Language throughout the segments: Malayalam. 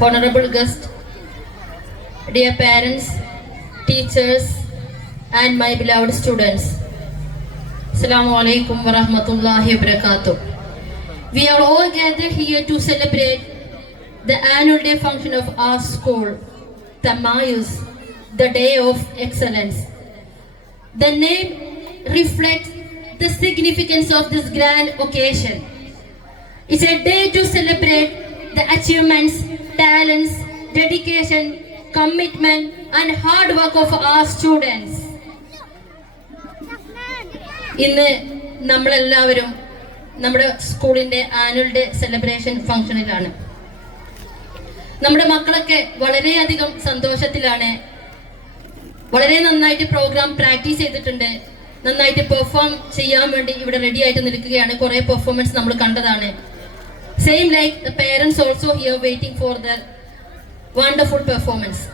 honorable guest, dear parents, teachers, and my beloved students. Assalamu alaikum wa rahmatullahi wa barakatuh. We are all gathered here to celebrate the annual day function of our school, Tamayus, the Day of Excellence. The name reflects the significance of this grand occasion. It's a day to celebrate the achievements, talents, dedication, commitment, and hard work of our students. ഇന്ന് നമ്മളെല്ലാവരും നമ്മുടെ സ്കൂളിന്റെ ആനുവൽ ഡേ സെലിബ്രേഷൻ ഫംഗ്ഷനിലാണ്. നമ്മുടെ മക്കളൊക്കെ വളരെയധികം സന്തോഷത്തിലാണ്. വളരെ നന്നായിട്ട് പ്രോഗ്രാം പ്രാക്ടീസ് ചെയ്തിട്ടുണ്ട്. നന്നായിട്ട് പെർഫോം ചെയ്യാൻ വേണ്ടി ഇവിടെ റെഡി ആയിട്ട് നിൽക്കുകയാണ്. കുറെ പെർഫോമൻസ് നമ്മൾ കണ്ടതാണ്. Same like the parents also here waiting for the wonderful performance.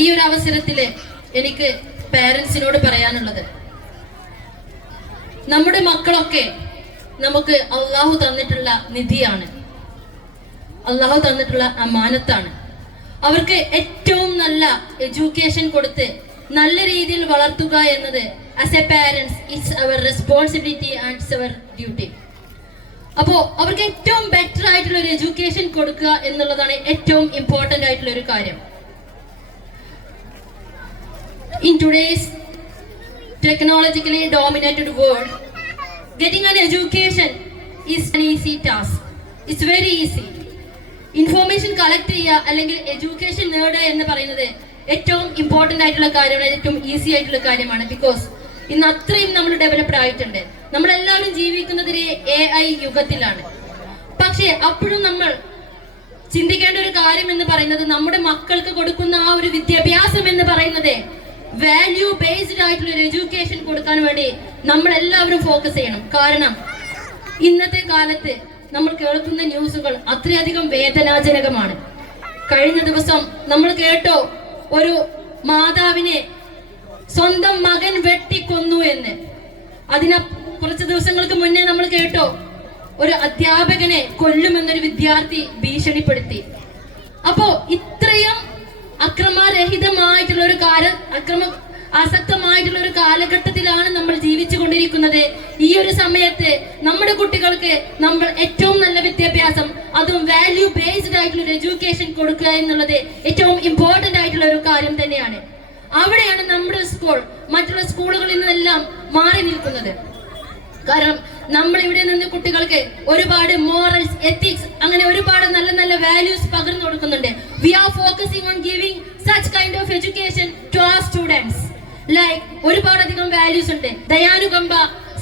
ഈ ഒരു അവസരത്തിൽ എനിക്ക് പേരൻസിനോട് പറയാനുള്ളത്, നമ്മുടെ മക്കളൊക്കെ നമുക്ക് അള്ളാഹു തന്നിട്ടുള്ള നിധിയാണ്, അള്ളാഹു തന്നിട്ടുള്ള അമാനത്താണ്. അവർക്ക് ഏറ്റവും നല്ല എഡ്യൂക്കേഷൻ കൊടുത്ത് നല്ല രീതിയിൽ വളർത്തുക എന്നത് as a parents it's our responsibility and it's our duty. അപ്പോ അവർക്ക് ഏറ്റവും ബെറ്റർ ആയിട്ടുള്ള ഒരു എഡ്യൂക്കേഷൻ കൊടുക്കുക എന്നുള്ളതാണ് ഏറ്റവും ഇമ്പോർട്ടന്റ് ആയിട്ടുള്ള ഒരു കാര്യം. In today's technologically dominated world, getting an education is an easy task. It's very easy. Information collect ചെയ്യുക അല്ലെങ്കിൽ എഡ്യൂക്കേഷൻ നേടുക എന്ന് പറയുന്നത് ഏറ്റവും ഇമ്പോർട്ടന്റ് ആയിട്ടുള്ള കാര്യമാണ്, ഏറ്റവും ഈസി ആയിട്ടുള്ള കാര്യമാണ്. ബിക്കോസ് ഇന്ന് അത്രയും നമ്മൾ ഡെവലപ്ഡ് ആയിട്ടുണ്ട്. നമ്മളെല്ലാവരും ജീവിക്കുന്നത് ഒരു AI യുഗത്തിലാണ്. പക്ഷേ അപ്പോഴും നമ്മൾ ചിന്തിക്കേണ്ട ഒരു കാര്യം എന്ന് പറയുന്നത്, നമ്മുടെ മക്കൾക്ക് കൊടുക്കുന്ന ആ ഒരു വിദ്യാഭ്യാസം എന്ന് പറയുന്നത് വാല്യൂ ബേസ്ഡ് ആയിട്ടുള്ള ഒരു എഡ്യൂക്കേഷൻ കൊടുക്കാൻ വേണ്ടി നമ്മൾ എല്ലാവരും ഫോക്കസ് ചെയ്യണം. കാരണം ഇന്നത്തെ കാലത്ത് നമ്മൾ കേൾക്കുന്ന ന്യൂസുകൾ അത്രയധികം വേദനാജനകമാണ്. കഴിഞ്ഞ ദിവസം നമ്മൾ കേട്ടോ ഒരു മാതാവിനെ സ്വന്തം മകൻ വെട്ടിക്കൊന്നു എന്ന്. കുറച്ച് ദിവസങ്ങൾക്ക് മുന്നേ നമ്മൾ കേട്ടോ ഒരു അധ്യാപകനെ കൊല്ലുമെന്നൊരു വിദ്യാർത്ഥി ഭീഷണിപ്പെടുത്തി. അപ്പോ ഇത്രയും അക്രമരഹിതമായിട്ടുള്ള ഒരു ആസക്തമായിട്ടുള്ള ഒരു കാലഘട്ടത്തിലാണ് നമ്മൾ ജീവിച്ചു കൊണ്ടിരിക്കുന്നത്. ഈ ഒരു സമയത്ത് നമ്മുടെ കുട്ടികൾക്ക് നമ്മൾ ഏറ്റവും നല്ല വിദ്യാഭ്യാസം, അതും വാല്യൂ ബേസ്ഡ് ആയിട്ടുള്ള ഒരു എഡ്യൂക്കേഷൻ കൊടുക്കുക എന്നുള്ളത് ഏറ്റവും ഇമ്പോർട്ടന്റ് ആയിട്ടുള്ള ഒരു കാര്യം തന്നെയാണ്. അവിടെയാണ് നമ്മുടെ സ്കൂൾ മറ്റുള്ള സ്കൂളുകളിൽ നിന്നെല്ലാം മാറി നിൽക്കുന്നത്. കാരണം നമ്മൾ ഇവിടെ നിന്ന് കുട്ടികൾക്ക് ഒരുപാട് മോറൽസ്, എത്തിക്സ്, അങ്ങനെ ഒരുപാട് നല്ല നല്ല വാല്യൂസ് പകർന്നു കൊടുക്കുന്നുണ്ട്. We are focusing on giving such kind of education to our students. Like ഒരുപാടധികം വാല്യൂസ് ഉണ്ട്. ദയാനുകമ്പ,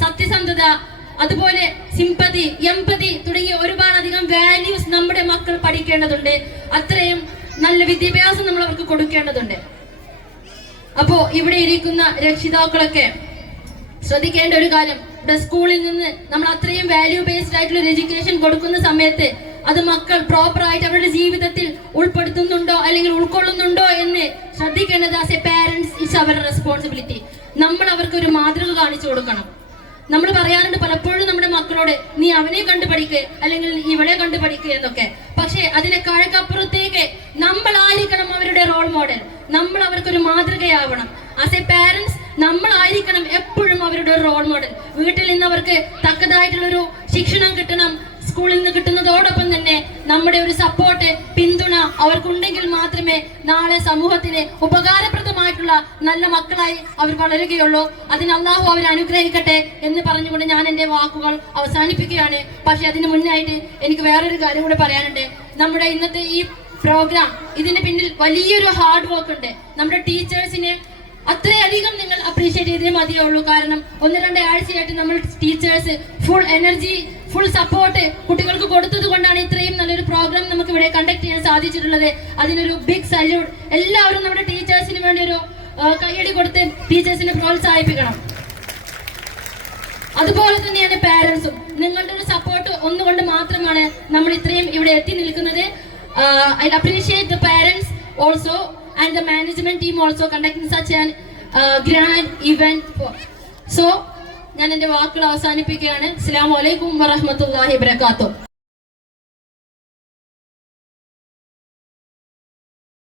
സത്യസന്ധത, അതുപോലെ സിമ്പതി, എംപതി തുടങ്ങിയ ഒരുപാടധികം വാല്യൂസ് നമ്മുടെ മക്കൾ പഠിക്കേണ്ടതുണ്ട്. അത്രയും നല്ല വിദ്യാഭ്യാസം നമ്മൾ അവർക്ക് കൊടുക്കേണ്ടതുണ്ട്. അപ്പോ ഇവിടെ ഇരിക്കുന്ന രക്ഷിതാക്കളൊക്കെ ശ്രദ്ധിക്കേണ്ട ഒരു കാര്യം, സ്കൂളിൽ നിന്ന് നമ്മൾ അത്രയും വാല്യൂ ബേസ്ഡ് ആയിട്ടുള്ള ഒരു എഡ്യൂക്കേഷൻ കൊടുക്കുന്ന സമയത്ത് അത് മക്കൾ പ്രോപ്പർ ആയിട്ട് അവരുടെ ജീവിതത്തിൽ ഉൾപ്പെടുത്തുന്നുണ്ടോ അല്ലെങ്കിൽ ഉൾക്കൊള്ളുന്നുണ്ടോ എന്ന് ശ്രദ്ധിക്കേണ്ടത് as a parents it's our responsibility. നമ്മൾ അവർക്ക് ഒരു മാതൃക കാണിച്ചു കൊടുക്കണം. നമ്മൾ പറയാറുണ്ട് പലപ്പോഴും നമ്മുടെ മക്കളോട്, നീ അവനെ കണ്ടു പഠിക്ക് അല്ലെങ്കിൽ ഇവളെ കണ്ടു പഠിക്കുക എന്നൊക്കെ. പക്ഷേ അതിനേക്കാളപ്പുറത്തേക്ക് നമ്മളായിരിക്കണം അവരുടെ റോൾ മോഡൽ. നമ്മൾ അവർക്കൊരു മാതൃകയാവണം. ആസ് എ പാരന്റ്സ് നമ്മളായിരിക്കണം എപ്പോഴും അവരുടെ റോൾ മോഡൽ. വീട്ടിൽ നിന്ന് അവർക്ക് തക്കതായിട്ടുള്ളൊരു ശിക്ഷണം കിട്ടണം. സ്കൂളിൽ നിന്ന് കിട്ടുന്നതോടൊപ്പം തന്നെ നമ്മുടെ ഒരു സപ്പോർട്ട്, പിന്തുണ അവർക്കുണ്ടെങ്കിൽ മാത്രമേ നാളെ സമൂഹത്തിന് ഉപകാരപ്രദമായിട്ടുള്ള നല്ല മക്കളായി അവർ വളരുകയുള്ളൂ. അതിന് അല്ലാഹു അവരെ അനുഗ്രഹിക്കട്ടെ എന്ന് പറഞ്ഞുകൊണ്ട് ഞാൻ എൻ്റെ വാക്കുകൾ അവസാനിപ്പിക്കുകയാണ്. പക്ഷെ അതിന് മുന്നായിട്ട് എനിക്ക് വേറൊരു കാര്യം കൂടെ പറയാനുണ്ട്. നമ്മുടെ ഇന്നത്തെ ഈ പ്രോഗ്രാം, ഇതിന്റെ പിന്നിൽ വലിയൊരു ഹാർഡ് വർക്ക് ഉണ്ട്. നമ്മുടെ ടീച്ചേഴ്സിനെ അത്രയധികം നിങ്ങൾ അപ്രീഷിയേറ്റ് ചെയ്തേ മതിയുള്ളൂ. കാരണം 1-2 ആഴ്ചയായിട്ട് നമ്മൾ teachers full energy, full support കുട്ടികൾക്ക് കൊടുത്തത് കൊണ്ടാണ് ഇത്രയും നല്ലൊരു പ്രോഗ്രാം നമുക്ക് ഇവിടെ കണ്ടക്ട് ചെയ്യാൻ സാധിച്ചിട്ടുള്ളത്. അതിനൊരു ബിഗ് സല്യൂട്ട്. എല്ലാവരും നമ്മുടെ ടീച്ചേഴ്സിന് വേണ്ടി ഒരു കൈയടി കൊടുത്ത് ടീച്ചേഴ്സിനെ പ്രോത്സാഹിപ്പിക്കണം. അതുപോലെ തന്നെയാണ് പാരന്റ്സും. നിങ്ങളുടെ ഒരു സപ്പോർട്ട് ഒന്നുകൊണ്ട് മാത്രമാണ് നമ്മൾ ഇത്രയും ഇവിടെ എത്തി നിൽക്കുന്നത്. I appreciate the parents also and the management team also conducting such an grand event. So ഞാൻ എൻ്റെ വാക്കുകൾ അവസാനിപ്പിക്കുകയാണ്. അസ്സലാമു അലൈക്കും വറഹ്മത്തുള്ളാഹി വബറകാതുഹു.